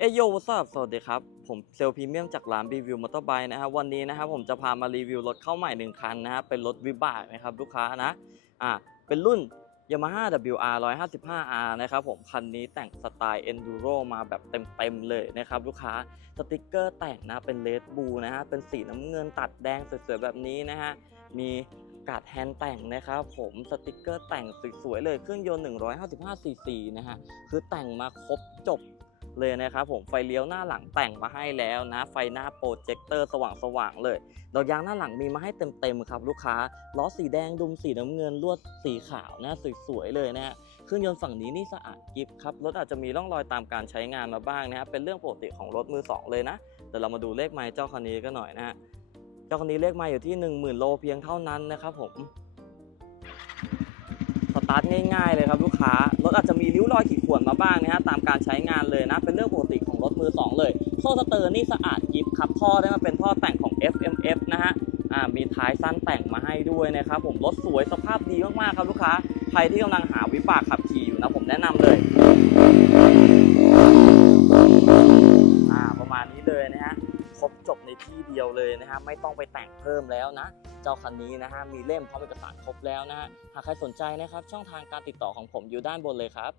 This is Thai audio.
เอโยวัสสวัสดีครับ ผมเซลพรีเมียมจากร้านรีวิวมอเตอร์ไบค์นะครับวันนี้นะครับผมจะพามารีวิวรถเข้าใหม่หนึ่งคันนะฮะเป็นรถวิบากนะครับลูกค้านะอ่าเป็นรุ่น Yamaha WR 155R นะครับผมคันนี้แต่งสไตล์ Enduro มาแบบเต็มๆเลยนะครับลูกค้าสติกเกอร์แต่งนะเป็นเลดบูนะฮะเป็นสีน้ำเงินตัดแดงสวยๆแบบนี้นะฮะมีกาดแฮนด์แต่งนะครับผมสติกเกอร์แต่งสวยๆเลยเครื่องยนต์ 155 cc นะฮะคือแต่งมาครบจบ เลยนะครับผมไฟเลี้ยวหน้าหลังแต่งมาให้แล้วนะ ไฟหน้าโปรเจคเตอร์สว่างๆเลยดอกยางหน้าหลังมีมาให้เต็มๆครับลูกค้าล้อสีแดงดุมสีน้ำเงินลวดสีขาวนะสวยๆเลยนะฮะเครื่องยนต์ฝั่งนี้นี่สะอาดกิฟครับรถอาจจะมีร่องรอยตามการใช้งานมาบ้างนะฮะเป็นเรื่องปกติของรถมือสองเลยนะเดี๋ยวเรามาดูเลขไมล์เจ้าคันนี้กันหน่อยนะฮะเจ้าคันนี้เลขไมล์อยู่ที่ 10,000โลเพียงเท่านั้นนะครับผม สตาร์ทง่ายๆเลยครับลูกค้ารถอาจจะมีริ้วรอยขีดข่วนมาบ้างนะฮะตามการใช้งานเลยนะ เป็นเรื่องปกติของรถมือ 2 เลย โซ่สเตอร์นี่สะอาดยิบครับท่อได้มาเป็นท่อแต่งของ FMF นะฮะมีท้ายสั้นแต่งมาให้ด้วยนะครับผมรถสวยสภาพดีมากๆครับลูกค้าใครที่กำลังหาวิบากขับขี่อยู่นะผมแนะ จบในที่เดียวเลยนะฮะไม่ต้องไปแต่งเพิ่มแล้วนะ เจ้าคันนี้นะฮะมีเล่มพร้อมเอกสารครบแล้วนะฮะหากใครสนใจนะครับช่องทางการติดต่อของผมอยู่ด้านบนเลยครับ